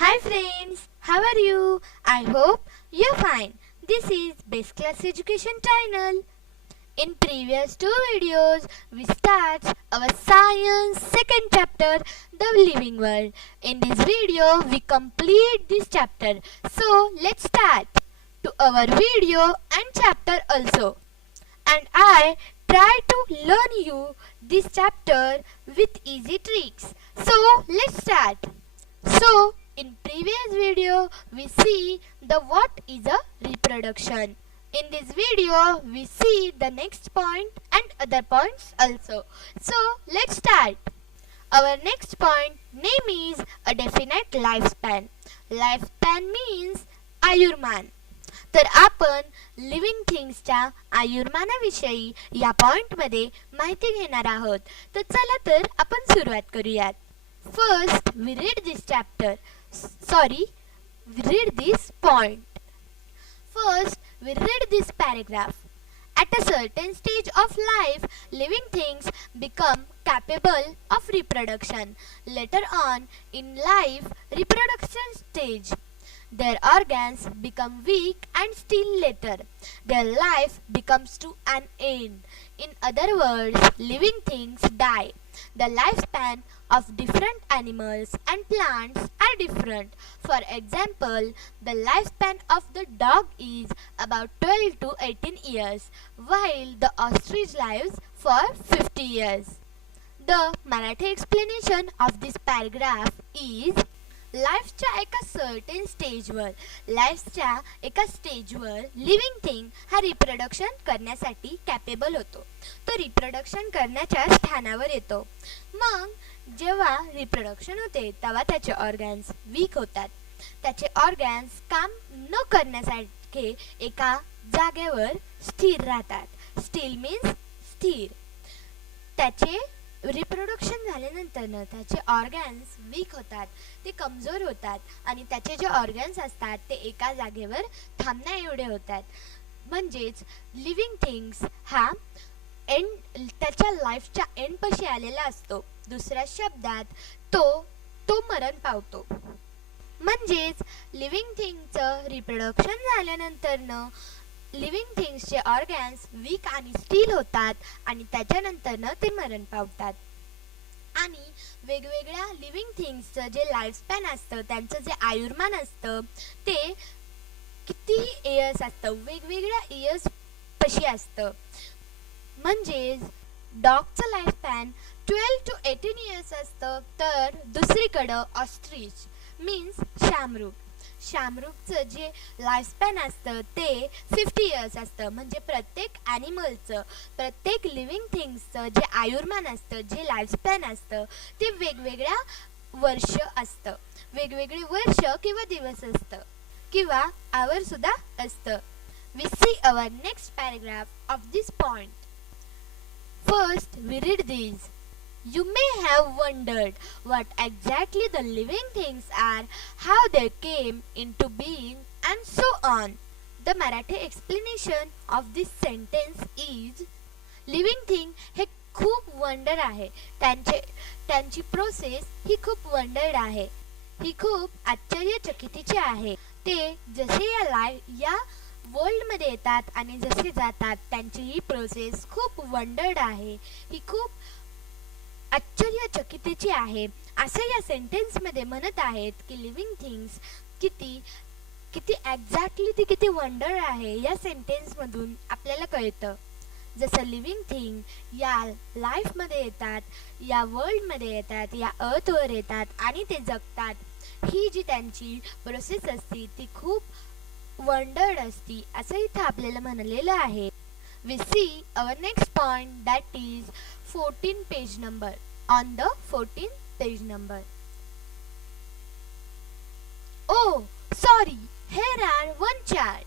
Hi friends, how are you? I hope you're fine. This is Best Class Education channel. In previous two videos, we start our science second chapter, The Living World. In this video, we complete this chapter. So, let's start to our video and chapter also. And I try to learn you this chapter with easy tricks. So, let's start. So, in previous video, we see the what is a reproduction. In this video, we see the next point and other points also. So, let's start. Our next point name is a definite lifespan. Lifespan means आयुर्मान. तर आपण living थिंग्सच्या आयुर्मानाविषयी या पॉइंटमध्ये माहिती घेणार आहोत. तर चला तर आपण सुरुवात करूयात. First, we read this chapter. We read this point. First, we read this paragraph. At a certain stage of life, living things become capable of reproduction. Later on in life, reproduction stage, their organs become weak and still later, their life comes to an end. In other words, living things die. The lifespan of different animals and plants are different. For example, the lifespan of the dog is about 12 to 18 years, while the ostrich lives for 50 years. The Marathi explanation of this paragraph is लाईफच्या एका certain स्टेजवर living thing हा reproduction करण्यासाठी capable होतो. तो reproduction करण्याच्या स्थानावर येतो. मग जेव्हा रिप्रोडक्शन होते तेव्हा त्याचे ऑर्गन्स वीक होतात. त्याचे ऑर्गन्स काम न करण्यासारखे एका जागेवर स्थिर राहतात. स्टिल मीन्स स्थिर. त्याचे रिप्रोडक्शन झाल्यानंतर त्याचे ऑर्गन्स वीक होतात, ते कमजोर होतात आणि त्याचे जे ऑर्गन्स असतात ते एका जागेवर थांबण्या एवढे होतात. म्हणजेच लिव्हिंग थिंग्स हा त्याच्या लाईफच्या एंडपाशी आलेला असतो. दुसऱ्या शब्दात तो मरण पावतो. म्हणजेच लिव्हिंग थिंगचं रिप्रोडक्शन झाल्यानंतर लिव्हिंग थिंग्सचे ऑर्गन्स वीक आणि स्टील होतात आणि त्याच्यानंतर ते मरण पावतात. आणि वेगवेगळ्या लिव्हिंग थिंग्सचं जे लाईफस्पॅन असतं, त्यांचं जे आयुर्मान असतं ते कितीही इयर्स असतं, वेगवेगळ्या इयर्स पशी असतं. म्हणजेच डॉगचं लाईफस्पॅन 12 to 18 इयर्स असतं, तर दुसरीकडं ऑस्ट्रिच मीन्स शामरूकचं जे लाईफस्पॅन असतं ते 50 इयर्स असतं. म्हणजे प्रत्येक ॲनिमलचं, प्रत्येक लिव्हिंग थिंग्सचं जे आयुर्मान असतं, जे लाईफस्पॅन असतं ते वेगवेगळ्या वर्ष असतं, वेगवेगळे वर्ष किंवा दिवस असतं किंवा आवर सुद्धा असतं. We see our next paragraph of this point. First we read this. You may have wondered what exactly the living things are, how they came into being, and so on. The Marathi explanation of this sentence is living thing हे खूप wonder आहे. त्यांची process ही खूप wandered आहे, ही खूप आश्चर्यचकितीची आहे. ते जसे या वर्ल्डमध्ये येतात आणि जसे जातात त्यांची ही प्रोसेस खूप वंडर्ड आहे, ही खूप आश्चर्यचकितीची आहे. असं या सेंटेन्समध्ये म्हणत आहेत की लिव्हिंग थिंग्स किती एक्झॅक्टली ती किती वंडर आहे या सेंटेन्समधून आपल्याला कळतं. जसं लिव्हिंग थिंग या लाईफमध्ये येतात, या वर्ल्डमध्ये येतात, या अर्थवर येतात आणि ते जगतात. ही जी त्यांची प्रोसेस असते ती खूप वंडर्ड असती असं इथं आपल्याला म्हणलेलं आहे. We see our next point, that is 14 page number. On the 14th page number. Oh, sorry. Here are one chart.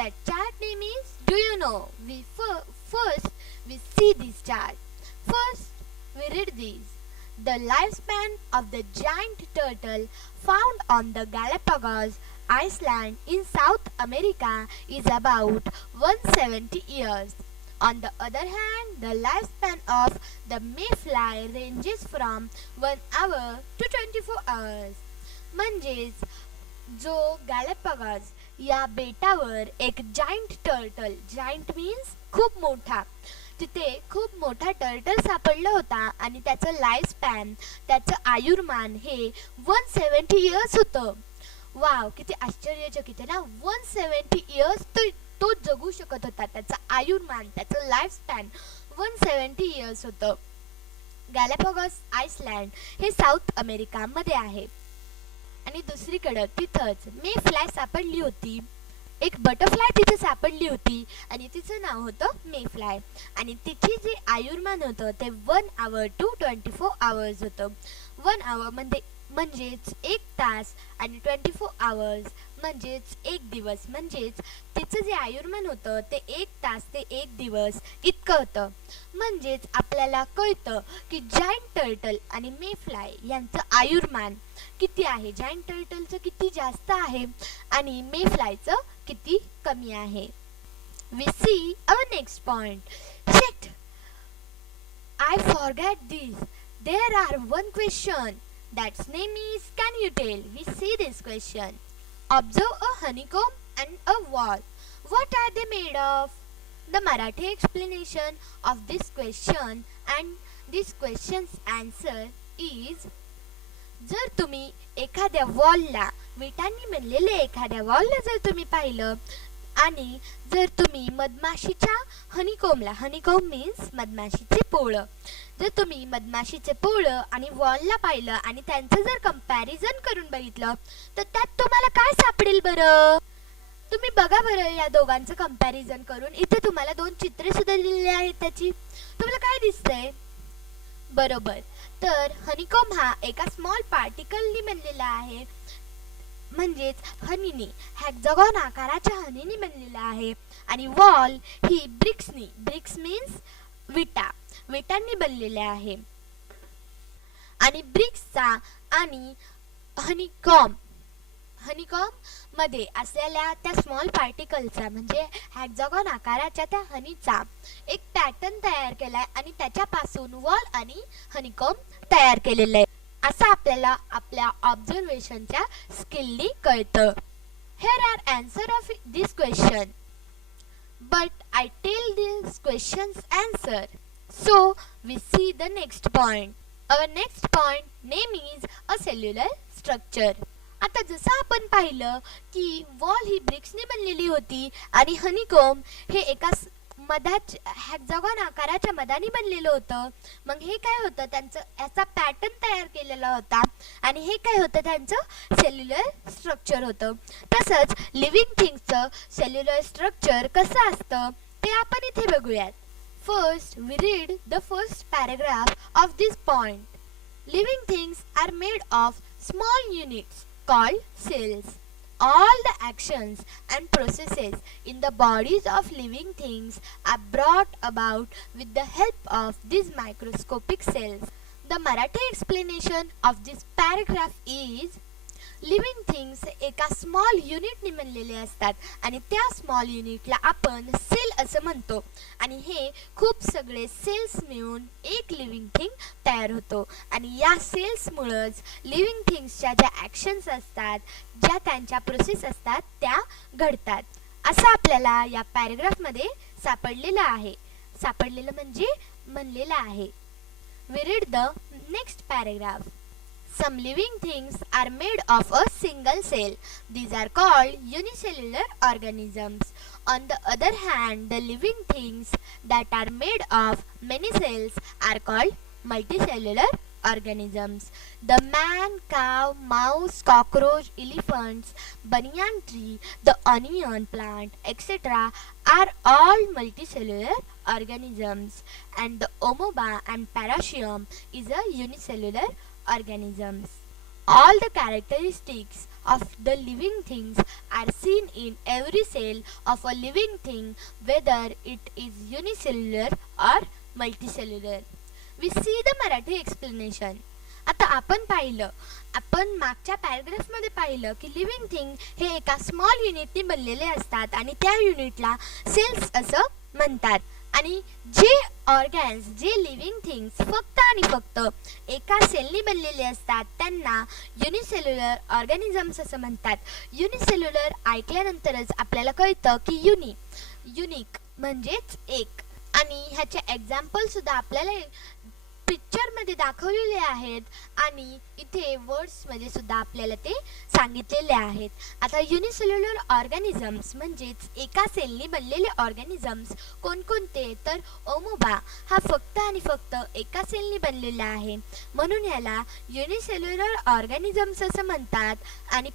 That chart name is, do you know? First we see this chart. First we read this. The lifespan of the giant turtle found on the Galapagos Island in South America is about 170 years. On the other hand, the lifespan of the mayfly ranges from 1 hour to 24 hours. म्हणजेच जो Galapagos या बेटावर एक giant means खूप मोठा, तिथे खूप मोठा टर्टल सापडला होता आणि त्याचं लाईफ स्पॅन, त्याचं आयुर्मान हे 170 इयर्स होतं. वाव, किती आश्चर्यचकित आहे ना. 170 इयर्स तो जगू शकत होता. त्याचं आयुर्मान, त्याचं लाईफ स्पॅन 170 इयर्स होतं. गॅलापागोस आइसलँड हे साऊथ अमेरिकामध्ये आहे. आणि दुसरीकडं तिथंच मे फ्लाय सापडली होती. एक बटरफ्लाय तिथे सापडली होती आणि तिचं नाव होतं मे फ्लाय. आणि तिथे जे आयुर्मान होतं ते 1 hour to 24 hours होतं. 1 hour म्हणजेच 1 तास आणि 24 hours म्हणजेच 1 दिवस. म्हणजेच तिचं जे आयुर्मान होतं ते 1 तास ते 1 दिवस इतकं होतं. म्हणजेच आपल्याला कळतं की जायंट टर्टल आणि मे फ्लाय यांचं आयुर्मान किती आहे. जायंट टर्टलचं किती जास्त आहे आणि मे फ्लायचं किती कमी आहे. We see our next point. Shit! I forgot this. There are one question. That's name is, can you tell? We see this question. Observe a honeycomb and a wall. What are they made of? The Marathi explanation of this question and this question's answer is, जर तुम्ही एखाद्या वॉलला, विटांनी बनलेले एखाद्या वॉलला जर तुम्ही पाहिलं आणि जर तुम्ही मधमाशीच्या हनीकोमला, हनीकोम मीन्स मधमाशीचे पोळं, जर तुम्ही मधमाशीचे पोळं आणि वॉलला पाहिलं आणि त्यांचं जर कंपॅरिझन करून बघितलं तर त्यात तुम्हाला काय सापडेल बरं? तुम्ही बघा बरं या दोघांचं कंपॅरिझन करून. इथे तुम्हाला 2 चित्रे सुद्धा दिलेली आहेत. त्याची तुम्हाला काय दिसतंय? बरोबर, तर हनीकॉम हा एका स्मॉल पार्टिकलनी बनलेला आहे. म्हणजेच हनीनी, हेक्सागॉन आकाराच्या हनीनी बनलेला आहे. आणि वॉल ही ब्रिक्सनी, ब्रिक्स मीन्स विटा, विटांनी बनलेले आहे. आणि ब्रिक्सचा आणि हनीकॉम मध्ये असलेल्या त्या स्मॉल पार्टिकलचा म्हणजे हेक्सागॉन आकाराच्या त्या हनीचा एक पॅटर्न तयार केलाय आणि त्याच्यापासून वॉल आणि हनीकॉम तयार केलेलं आहे असं आपल्याला आपल्या ऑब्झर्वेशनच्या स्किलनी कळतं. Here are answer of this question. But I tell this question's answer. So we see the next point. Our next point name is a cellular structure. आता जसं आपण पाहिलं की वॉल ही ब्रिक्सने बनलेली होती आणि हनीकॉम हे एका हेक्सागॉन आकाराच्या मधाने बनलेलं होतं. मग हे काय होतं? त्यांचं याचा पॅटर्न तयार केलेला होता आणि हे काय होतं? त्यांचं सेल्युलर स्ट्रक्चर होतं. तसंच लिव्हिंग थिंग्सचं सेल्युलर स्ट्रक्चर कसं असतं ते आपण इथे बघूयात. First we read the first paragraph of this point. Living things are made of small units called cells. All the actions and processes in the bodies of living things are brought about with the help of these microscopic cells. The Marathi explanation of this paragraph is, living things एका small युनिटने बनलेले असतात आणि त्या small युनिटला आपण sale असं म्हणतो आणि हे खूप सगळे सेल्स मिळून एक लिव्हिंग थिंग तयार होतो आणि या सेल्समुळेच लिव्हिंग थिंग्सच्या ज्या ॲक्शन्स असतात, ज्या त्यांच्या प्रोसेस असतात त्या घडतात असं आपल्याला या पॅराग्राफमध्ये सापडलेलं आहे. सापडलेलं म्हणजे म्हणलेलं आहे. We read the next paragraph. Some living things are made of a single cell. These are called unicellular organisms. On the other hand, the living things that are made of many cells are called multicellular organisms. The man, cow, mouse, cockroach, elephants, banyan tree, the onion plant, etc. are all multicellular organisms, and the amoeba and paracium is a unicellular organisms. All the characteristics of the living things are seen in every cell of a living thing, whether it is unicellular or multicellular. We see the Marathi explanation. आता आपण मागच्या paragraph मध्ये पाहिलं की living thing हे एका small युनिटने बनलेले असतात आणि त्या युनिटला सेल्स असं म्हणतात आणि जे ऑर्गॅन्स, जे लिव्हिंग थिंग्स फक्त आणि फक्त एका सेलनी बनलेले असतात त्यांना युनिसेल्युलर ऑर्गॅनिझम्स असं म्हणतात. युनिसेल्युलर ऐकल्यानंतरच आपल्याला कळतं की युनिक म्हणजेच एक. आणि ह्याचे एक्झाम्पल सुद्धा आपल्याला पिक्चरमध्ये दाखवलेले आहेत आणि इथे वर्ड्समध्ये सुद्धा आपल्याला ते सांगितलेले आहेत. आता युनिसेल्युलर ऑर्गॅनिझम्स म्हणजेच एका सेलनी बनलेले ऑर्गॅनिझम्स कोणकोणते, तर अमोबा हा फक्त आणि फक्त एका सेलनी बनलेला आहे म्हणून याला युनिसेल्युलर ऑर्गॅनिझम्स असं म्हणतात. आणि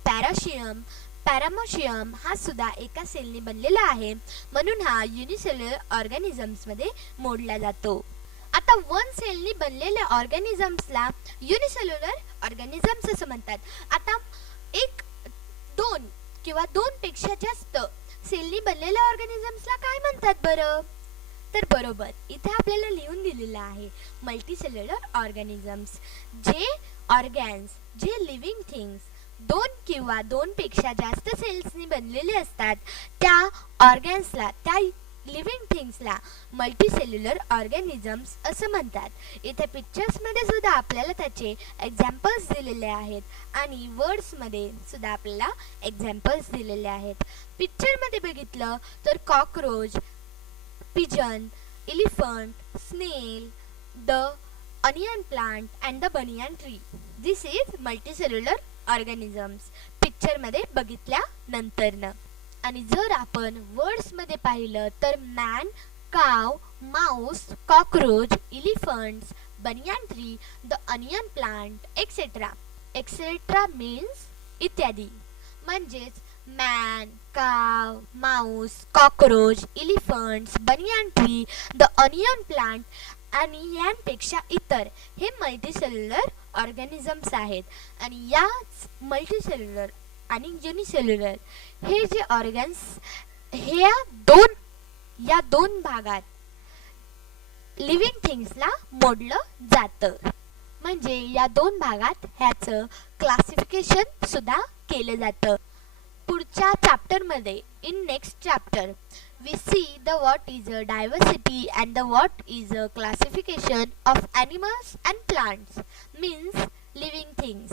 पॅरामोशियम हा सुद्धा एका सेलनी बनलेला आहे म्हणून हा युनिसेल्युलर ऑर्गॅनिझम्स मध्ये मोडला जातो. आता वन सेलनी बनलेल्या ऑर्गॅनिझम्सला युनिसेल्युलर ऑर्गॅनिझम्स असं म्हणतात. आता एक, दोन किंवा दोन पेक्षा जास्त सेलनी बनलेल्या ऑर्गॅनिझम्सला काय म्हणतात बरं? तर बरोबर, इथे आपल्याला लिहून दिलेलं आहे मल्टीसेल्युलर ऑर्गॅनिझम्स. जे ऑर्गॅन्स, जे लिव्हिंग थिंग्स दोन किंवा दोन पेक्षा जास्त सेल्सनी बनलेले असतात त्या ऑर्गॅन्सला, त्या लिव्हिंग थिंग्सला मल्टीसेल्युलर ऑर्गॅनिझम्स असं म्हणतात. इथे पिक्चर्समध्ये सुद्धा आपल्याला त्याचे एक्झाम्पल्स दिलेले आहेत आणि वर्ड्समध्ये सुद्धा आपल्याला एक्झाम्पल्स दिलेले आहेत. पिक्चरमध्ये बघितलं तर कॉकरोच, पिजन, एलिफंट, स्नेल, the onion plant and the banyan tree. This is multicellular organisms पिक्चरमध्ये बघितल्यानंतरनं. आणि जर आपण वर्ड्समध्ये पाहिलं तर मॅन, काव, Mouse, cockroach, elephants, banyan tree, the onion plant etcetera. Etcetera means इत्यादी. म्हणजेच मॅन, काव, Mouse, cockroach, elephants, banyan tree, the onion plant आणि यांपेक्षा इतर हे मल्टीसेल्युलर ऑर्गॅनिझम्स आहेत. आणि याच मल्टीसेल्युलर आणि युनिसेल्युलर हे जे ऑर्गन्स या दोन भागात लिव्हिंग थिंग्सला मोडलं जातं. म्हणजे या दोन भागात ह्याचं क्लासिफिकेशन सुद्धा केलं जातं. पुढच्या चॅप्टरमध्ये, in next chapter, we see the what is a diversity and the what is a classification of animals and plants, means living things.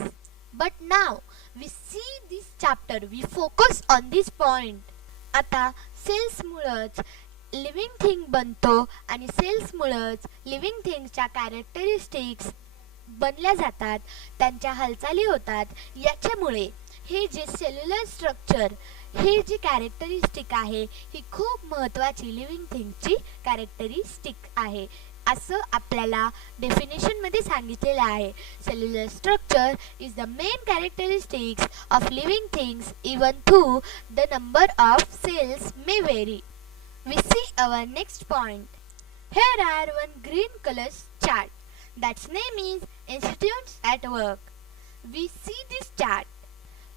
But now we see this chapter, we focus on this point. आता cells मुळेच living thing बनतो आणि cells मुळेच living थिंग्सच्या characteristics बनल्या जातात, त्यांच्या हालचाली होतात. याच्यामुळे हे जे सेल्युलर स्ट्रक्चर, हे जी कॅरेक्टरिस्टिक आहे ही खूप महत्त्वाची लिव्हिंग थिंगची कॅरेक्टरिस्टिक आहे असं आपल्याला डेफिनेशन मध्ये सांगितलेलं आहे. Cellular structure is the main characteristics of living things even though the number of cells may vary. We see our next point. Here are one green color chart. That's name is Institutes at Work. We see this chart.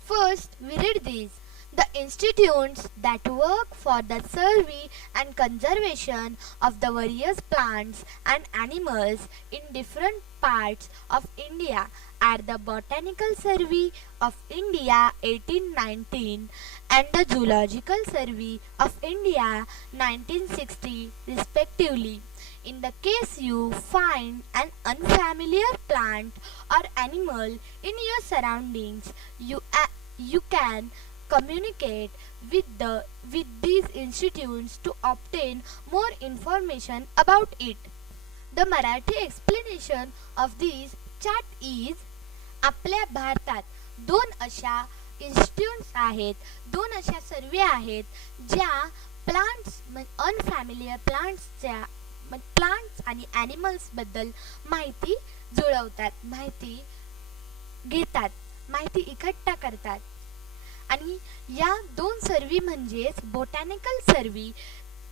First, we read this. The institutes that work for the survey and conservation of the various plants and animals in different parts of India are the Botanical Survey of India 1819 and the Zoological Survey of India 1960 respectively. In the case you find an unfamiliar plant or animal in your surroundings, you can communicate with these institutes to obtain more information about it. The Marathi explanation of this chart is, आपल्या भारतात दोन अशा institutes आहेत, दोन अशा सर्वे आहेत ज्या plants, unfamiliar प्लांट्सच्या plants आणि ॲनिमल्स बद्दल माहिती जुळवतात, माहिती घेतात, माहिती इकट्ठा करतात. आणि या दोन सर्वे म्हणजेच बोटॅनिकल सर्वे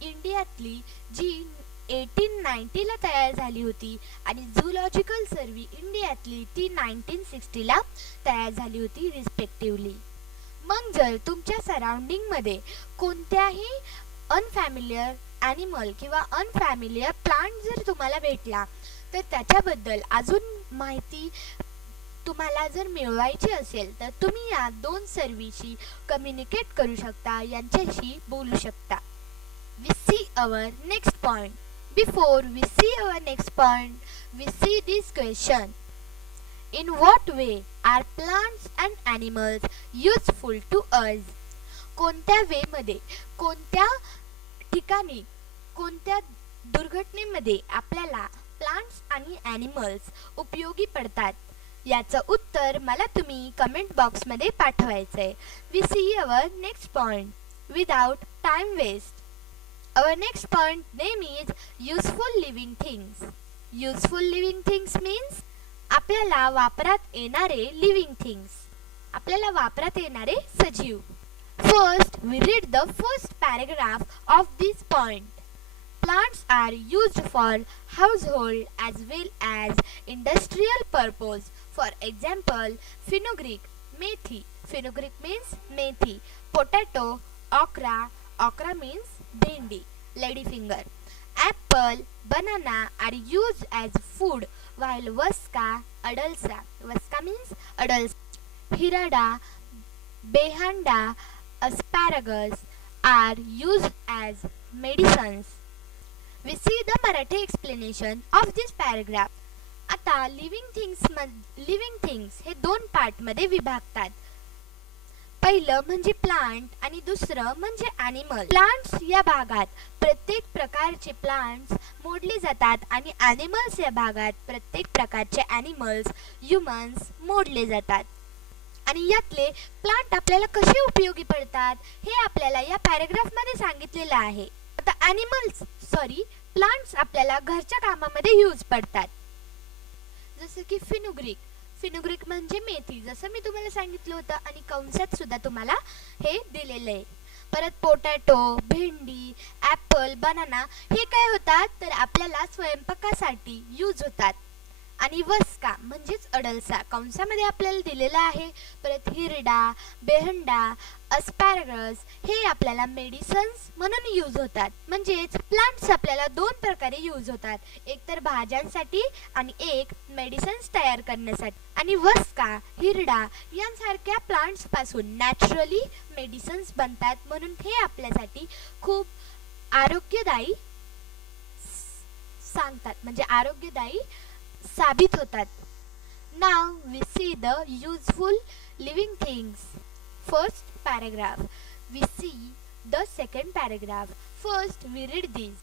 इंडियातली जी 1890 ला तयार झाली होती आणि झूलॉजिकल सर्वे इंडियातली ती 1960 ला तयार झाली होती रिस्पेक्टिव्हली. मग जर तुमच्या सराउंडिंग मध्ये कोणत्याही अनफॅमिलियर ॲनिमल किंवा अनफॅमिलियर प्लांट जर तुम्हाला भेटला तर त्याच्याबद्दल अजून माहिती तुम्हाला जर मिळवायची असेल तर तुम्ही या दोन सर्वेशी कम्युनिकेट करू शकता, यांच्याशी बोलू शकता. We see our next point. Before we see our next point, we see this question. In what way are plants and animals useful to us? कोणत्या वेमध्ये, कोणत्या ठिकाणी, कोणत्या दुर्घटनेमध्ये आपल्याला प्लांट्स आणि ॲनिमल्स उपयोगी पडतात? याचं उत्तर मला तुम्ही कमेंट बॉक्समध्ये पाठवायचं आहे. We see our next point without time waste. Our next point name is useful living things. Useful living things means आपल्याला वापरात येणारे living things. आपल्याला वापरात येणारे सजीव. First, we read the first paragraph of this point. Plants are used for household as well as industrial purpose. For example, fenugreek, methi. Fenugreek means methi. Potato, okra. Okra means bhindi, ladyfinger. Apple, banana are used as food, while vaska, adalsa. Vaska means adalsa. Hirada, behanda, asparagus are used as medicines. We see the Marathi explanation of this paragraph. आता living things हे दोन part मध्ये विभागतात. पहिलं म्हणजे plant आणि दुसरं म्हणजे animal. Plants या भागात प्रत्येक प्रकारचे प्लांट्स मोडले जातात आणि ॲनिमल्स या भागात प्रत्येक प्रकारचे ॲनिमल्स ह्युमन्स मोडले जातात. आणि यातले प्लांट आपल्याला कसे उपयोगी पडतात हे आपल्याला या पॅराग्राफ मध्ये सांगितलेलं आहे. आता प्लांट्स आपल्याला घरच्या कामामध्ये यूज पडतात. जसं की फिनुग्रीक म्हणजे मेथी, जसं मी तुम्हाला सांगितलं होतं आणि कंसात सुद्धा तुम्हाला हे दिलेलं आहे. परत पोटॅटो, भेंडी, ॲपल, बनाना हे काय होतात तर आपल्याला स्वयंपाकासाठी यूज होतात. आणि वस्का म्हणजेच अडलसा कंसामध्ये आपल्याला दिलेला आहे. परत हिरडा, बेहंडा, अस्पॅरगस हे आपल्याला मेडिसिन्स म्हणून यूज होतात. म्हणजेच प्लांट्स आपल्याला दोन प्रकारे यूज होतात, एक तर भाज्यांसाठी आणि एक मेडिसिन्स तयार करण्यासाठी. आणि वस्का, हिरडा यांसारख्या प्लांट्स पासून नॅचरली मेडिसिन्स बनतात, म्हणून हे आपल्यासाठी खूप आरोग्यदायी साबित होतात. Now we see the useful living things. First paragraph. We see the second paragraph. First we read this.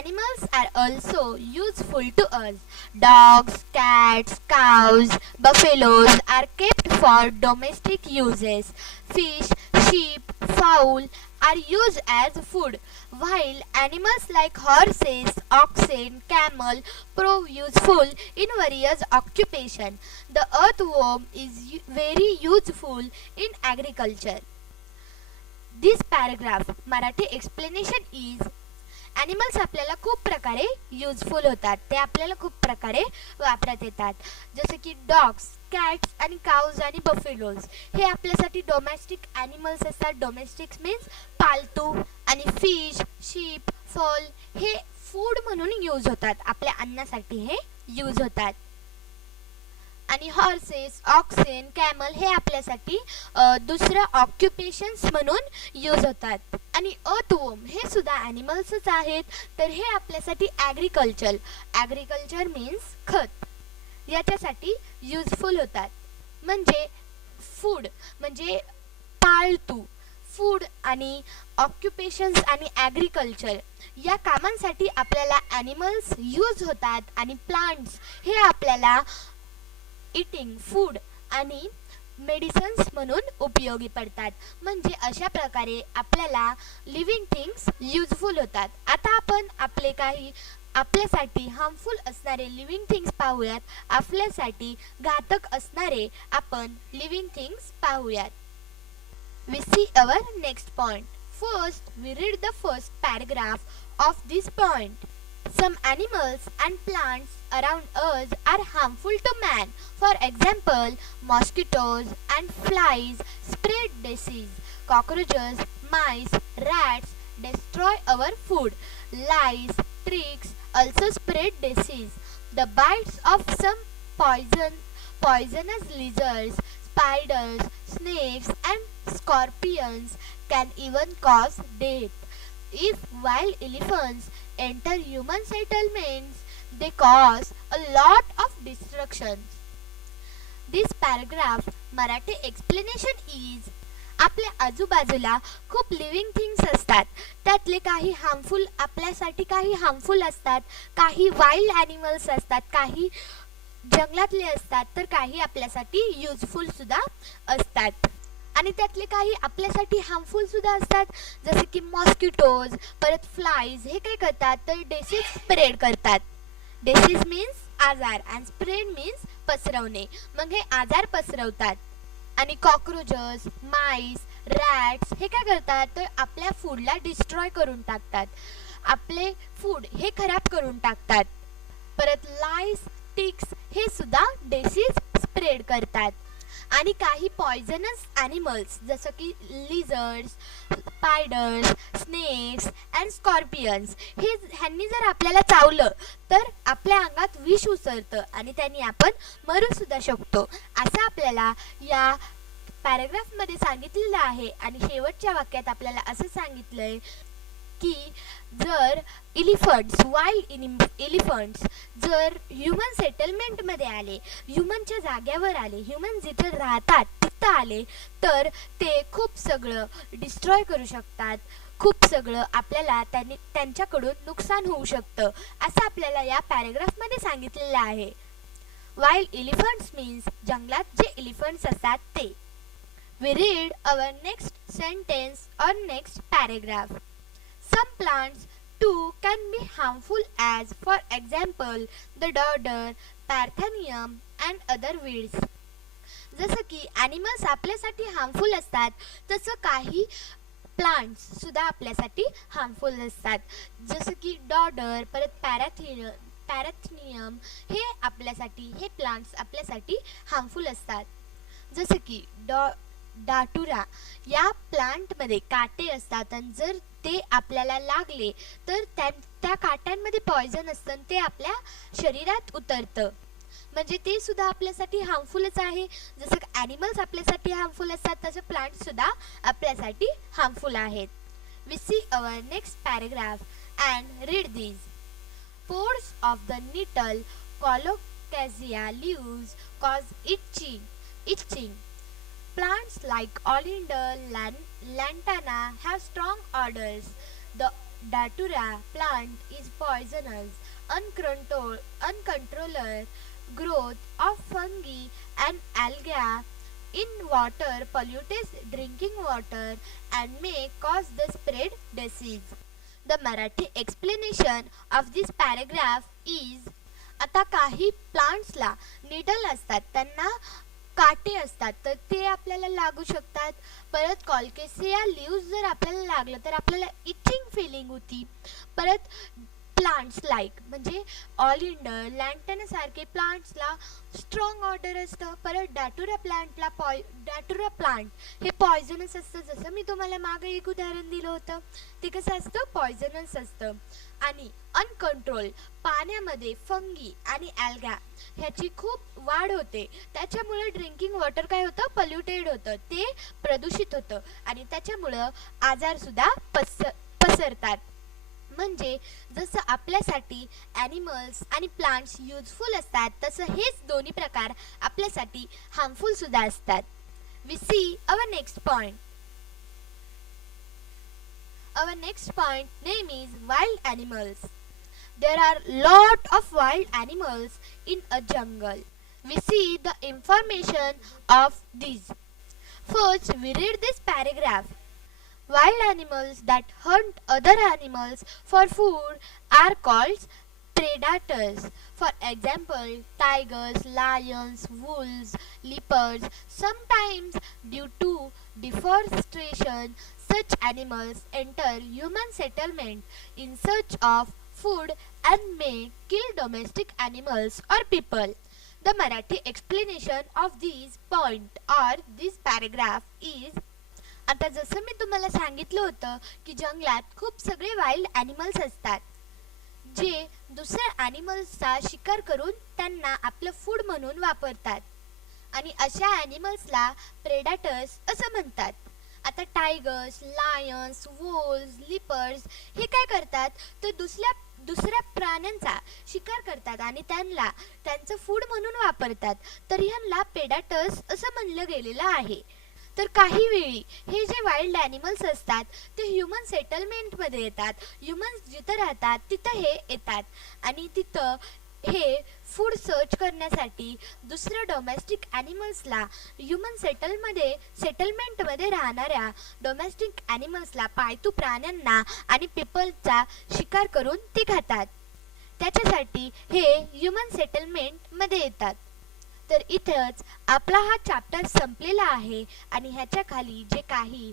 Animals are also useful to us. Dogs, cats, cows, buffaloes are kept for domestic uses. Fish, sheep, fowl are used as food, while animals like horses, oxen, camel prove useful in various occupations. The earthworm is very useful in agriculture. This paragraph Marathi explanation is animals आपल्याला खूप प्रकारे useful होतात, ते आपल्याला खूप प्रकारे वापरात येतात. जसे की डॉग्स, कॅट्स आणि काउज आणि बफेलोज हे आपल्यासाठी डोमेस्टिक ॲनिमल्स असतात. डोमेस्टिक मीन्स पालतू. आणि फिश, शीप, फॉल हे फूड म्हणून यूज होतात, आपल्या अन्नासाठी हे यूज होतात. आणि हॉर्सेस, ऑक्सेन, कॅमल हे आपल्यासाठी दुसरं ऑक्युपेशन्स म्हणून यूज होतात. आणि अर्थवॉर्म हे सुद्धा ॲनिमल्सच आहेत, तर हे आपल्यासाठी ॲग्रिकल्चर मीन्स खत याच्यासाठी युजफुल होतात. म्हणजे फूड म्हणजे पाळतू, फूड आणि ऑक्युपेशन्स आणि ॲग्रिकल्चर या कामांसाठी आपल्याला ॲनिमल्स यूज होतात. आणि प्लांट्स हे आपल्याला इटिंग फूड आणि मेडिसिन्स म्हणून उपयोगी पडतात. म्हणजे अशा प्रकारे आपल्याला लिव्हिंग थिंग्स युजफुल होतात. आता आपण आपल्यासाठी हार्मफुल असणारे लिव्हिंग थिंग्स पाहूयात. आपल्यासाठी घातक असणारे आपण लिव्हिंग थिंग्स पाहूयात. We see our next point. First, we read the first paragraph of this point. Some animals and plants around us are harmful to man. For example, mosquitoes and flies spread disease. Cockroaches, mice, rats destroy our food. Lice, ticks also spread disease. The bites of some poisonous lizards, spiders, snakes and scorpions can even cause death. If wild elephants enter human settlements, they cause a lot of destruction. This paragraph Marathi explanation is आपल्या आजूबाजूला खूप living things असतात. त्यातले काही harmful आपल्यासाठी काही harmful असतात, काही वाईल्ड ॲनिमल्स असतात, काही जंगलातले असतात, तर काही आपल्यासाठी युजफुल सुद्धा असतात. आणि त्यातले काही आपल्यासाठी हार्मफुल सुद्धा असतात, जसे की मॉस्किटोज, परत फ्लाईज. हे काय करतात तर डिसीज स्प्रेड करतात. डिसीज मीन्स आजार आणि स्प्रेड मीन्स पसरवणे. मग हे आजार पसरवतात. आणि कॉक्रोचेस, माईस, रॅट्स हे काय करतात तर आपल्या फूडला डिस्ट्रॉय करून टाकतात. आपले फूड हे खराब करून टाकतात. परत लाईस, टिक्स हे सुद्धा डिसीज स्प्रेड करतात. आणि काही पॉयझनस ॲनिमल्स जसं की लिझर्ड्स, स्पायडर्स, स्नेक्स अँड स्कॉर्पियन्स ह्यांनी जर आपल्याला चावलं तर आपल्या अंगात विष उसळतं आणि त्यांनी आपण मरू सुद्धा शकतो. असं आपल्याला या पॅराग्राफमध्ये सांगितलेलं आहे. आणि शेवटच्या वाक्यात आपल्याला असं सांगितलंय की जर वाईल्ड एलिफंट्स जर ह्युमन सेटलमेंटमध्ये आले, ह्युमनच्या जाग्यावर आले, ह्युमन जिथे राहतात तिथं आले, तर ते खूप सगळं डिस्ट्रॉय करू शकतात. खूप सगळं आपल्याला त्यांच्याकडून नुकसान होऊ शकतं, असं आपल्याला या पॅराग्राफमध्ये सांगितलेलं आहे. वाईल्ड एलिफंट्स मीन्स जंगलात जे एलिफंट्स असतात ते. We read our next sentence or next paragraph. Some plants too can be harmful as for example the dodder, parthenium and other weeds. जसं की ॲनिमल्स आपल्यासाठी हार्मफुल असतात, तसं काही प्लांट्स सुद्धा आपल्यासाठी हार्मफुल असतात. जसं की डॉडर, परत पॅराथेनियम हे प्लांट्स आपल्यासाठी हार्मफुल असतात. जसं की डाटुरा या प्लांटमध्ये काटे असतात आणि जर ते आपल्याला लागले तर त्या काट्यांमध्ये पॉयझन असतं आणि ते आपल्या शरीरात उतरतं. म्हणजे ते सुद्धा आपल्यासाठी हार्मफुलच आहे. जसं ॲनिमल्स आपल्यासाठी हार्मफुल असतात तसं प्लांट्स सुद्धा आपल्यासाठी हार्मफुल आहेत. We see our next paragraph and read this. Pores of the nettle Colocasia leaves cause itching. Plants like oleander, lantana have strong odors. The datura plant is poisonous. Uncontrolled growth of fungi and algae in water pollutes drinking water and may cause the spread disease. The Marathi explanation of this paragraph is, आता काही प्लांट्सला needle असतात, त्यांना काटे असतात, तर ते आपल्याला लागू शकतात. परत कॉलकेसिया लीव्स जर आपल्याला लागलं तर आपल्याला इचिंग फिलिंग होती. परत प्लांट्स लाईक म्हणजे ऑलिंडर, लँटन सारखे प्लांट्सला स्ट्रॉंग ऑर्डर असतं. परत डाटुरा प्लांट हे पॉयझनस असतं. जसं मी तुम्हाला मागे एक उदाहरण दिलं होतं, ते कसं असतं पॉयझनस असतं. आणि अनकंट्रोल पाण्यामध्ये फंगी आणि ॲल्गा ह्याची खूप वाढ होते. त्याच्यामुळे ड्रिंकिंग वॉटर काय होतं पल्युटेड होतं, ते प्रदूषित होतं आणि त्याच्यामुळं आजार सुद्धा पसरतात. म्हणजे जसं आपल्यासाठी ॲनिमल्स आणि प्लांट्स युजफुल असतात तसं हेच दोन्ही प्रकार आपल्यासाठी हार्मफुल सुद्धा असतात. We see our next point. Our next point name is wild animals. There are lot of wild animals in a jungle. We see the information of these. First, we read this paragraph. Wild animals that hunt other animals for food are called predators. For example, tigers, lions, wolves, leopards. Sometimes, due to deforestation, such animals enter human settlement in search of food and may kill domestic animals or people. The Marathi explanation of this point or this paragraph is, आता जसं मी तुम्हाला सांगितलं होतं की जंगलात खूप सगळे wild animals असतात जे दुसऱ्या ॲनिमल्सचा शिकार करून त्यांना आपलं फूड म्हणून वापरतात आणि अशा ॲनिमल्सला प्रेडाटर्स असं म्हणतात. आता टायगर्स, लायन्स, वोल्स, लिपर्स हे काय करतात तर दुसऱ्या प्राण्यांचा शिकार करतात आणि त्यांना त्यांचं फूड म्हणून वापरतात, तर ह्यांना प्रेडेटर्स असं म्हणलं गेलेलं आहे. तर काही वेळी हे जे वाईल्ड ॲनिमल्स असतात ते ह्युमन सेटलमेंटमध्ये येतात. ह्युमन्स जिथं राहतात तिथं हे येतात आणि तिथं हे फूड सर्च करण्यासाठी दुसऱ्या डोमेस्टिक ॲनिमल्सला, ह्युमन सेटलमेंटमध्ये राहणाऱ्या डोमेस्टिक ॲनिमल्सला, पाळतू प्राण्यांना आणि पीपलचा शिकार करून ते खातात. त्याच्यासाठी हे ह्युमन सेटलमेंटमध्ये येतात. तर इथंच आपला हा चॅप्टर संपलेला आहे आणि ह्याच्या खाली जे काही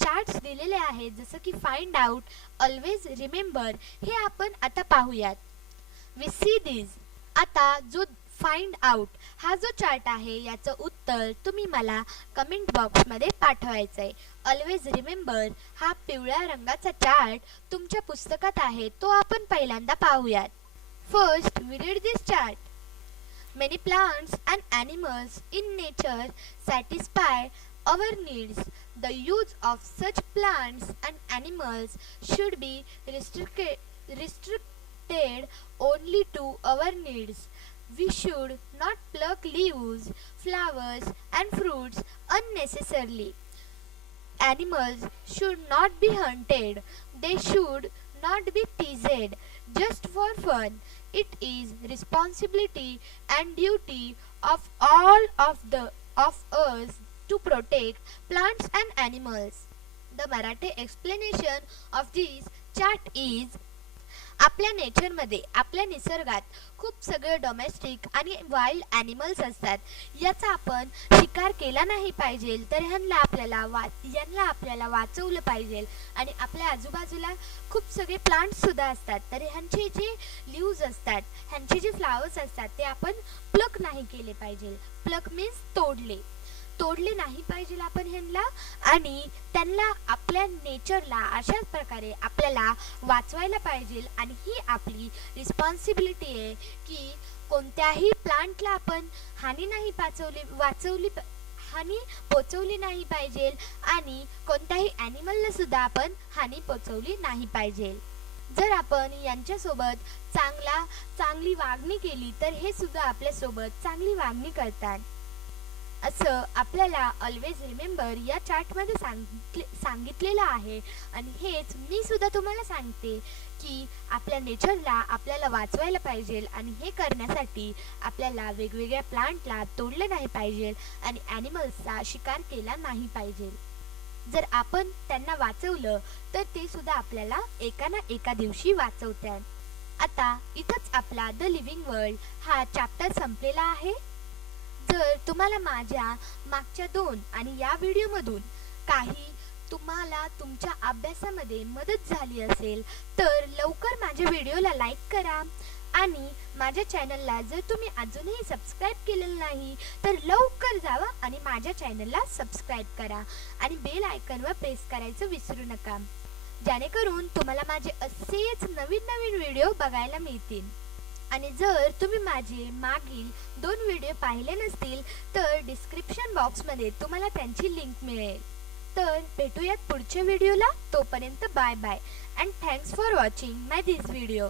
चार्ट्स दिलेले आहेत, जसं की फाइंड आउट, ऑलवेज रिमेंबर, हे आपण आता पाहूयात. We see this. आता जो फाइंड आउट हा जो चार्ट आहे याचं उत्तर तुम्ही मला कमेंट बॉक्समध्ये पाठवायचं आहे. ऑलवेज रिमेंबर हा पिवळ्या रंगाचा चार्ट तुमच्या पुस्तकात आहे, तो आपण पहिल्यांदा पाहूयात. First we read this chart. Many plants and animals in nature satisfy our needs. The use of such plants and animals should be restricted only to our needs. We should not pluck leaves, flowers, and fruits unnecessarily. Animals should not be hunted. They should not be teased just for fun. It is responsibility and duty of all of us to protect plants and animals. The Marathi explanation of this chart is: आपल्या नेचरमध्ये, आपल्या निसर्गात खूप सगळे domestic आणि wild animals असतात. याचा आपण शिकार केला नाही पाहिजे, तर ह्यांना आपल्याला वाचवलं पाहिजे. आणि आपल्या आजूबाजूला खूप सगळे प्लांट्स सुद्धा असतात, तर ह्यांचे जे लीव्ज असतात, ह्यांचे जे फ्लावर्स असतात ते आपण प्लक नाही केले पाहिजे. प्लक मीन्स तोडले नाही पाहिजे आपण ह्यांना, आणि त्यांना आपल्या नेचरला अशाच प्रकारे आपल्याला वाचवायला पाहिजे. आणि ही आपली रिस्पॉन्सिबिलिटी आहे की कोणत्याही प्लांटला आपण हानी पोचवली नाही पाहिजे आणि कोणत्याही ॲनिमलला सुद्धा आपण हानी पोचवली नाही पाहिजे. जर आपण यांच्यासोबत चांगली वागणी केली तर हे सुद्धा आपल्यासोबत चांगली वागणी करतात. असं आपल्याला ऑलवेज रिमेंबर या चार्टमध्ये सांगितलेलं आहे. आणि हेच मी सुद्धा तुम्हाला सांगते की आपल्या नेचरला आपल्याला वाचवायला पाहिजे, आणि हे करण्यासाठी आपल्याला वेगवेगळ्या प्लांटला तोडलं नाही पाहिजे आणि ॲनिमल्सचा शिकार केला नाही पाहिजे. जर आपण त्यांना वाचवलं तर ते सुद्धा आपल्याला एका ना एका दिवशी वाचवतात. आता इथंच आपला द लिव्हिंग वर्ल्ड हा चॅप्टर संपलेला आहे. जर तुम्हाला माझ्या मागच्या 2 आणि या व्हिडिओमधून काही तुम्हाला तुमच्या अभ्यासामध्ये मदत झाली असेल तर लवकर माझ्या व्हिडिओला लाईक करा. आणि माझ्या चॅनलला जर तुम्ही अजूनही सबस्क्राईब केलेलं नाही तर लवकर जावा आणि माझ्या चॅनलला सबस्क्राईब करा आणि बेल आयकॉनवर प्रेस करायचं विसरू नका, जेणेकरून तुम्हाला माझे असेच नवीन व्हिडिओ बघायला मिळतील. आणि जर तुम्ही माझे मागील 2 व्हिडिओ पाहिले नसतील तर डिस्क्रिप्शन बॉक्समध्ये तुम्हाला त्यांची लिंक मिळेल. तर भेटूयात पुढच्या व्हिडिओला. तोपर्यंत bye bye and thanks for watching my this video.